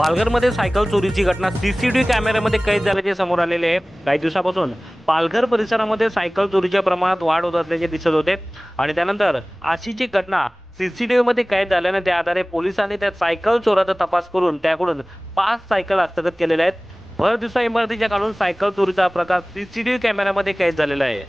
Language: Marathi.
पालघरमध्ये सायकल चोरीची घटना सीसीटीव्ही कॅमेऱ्यामध्ये कैद झाल्याचे समोर आलेले आहे। काही दिवसापासून पालघर परिसरामध्ये सायकल चोरीच्या प्रमाणात वाढ होत असल्याचे दिसत होते आणि त्यानंतर अशीच एक घटना सीसीटीव्ही मध्ये कैद झाल्याने त्या आधारे पोलिसांनी त्या सायकल चोराचा तपास करून त्याकडून 5 सायकल हस्तगत केलेल्या आहेत। भर दिवसा इमारतीच्या खालून सायकल चोरीचा प्रकार सीसीटीव्ही कॅमेऱ्यामध्ये कैद झालेला आहे।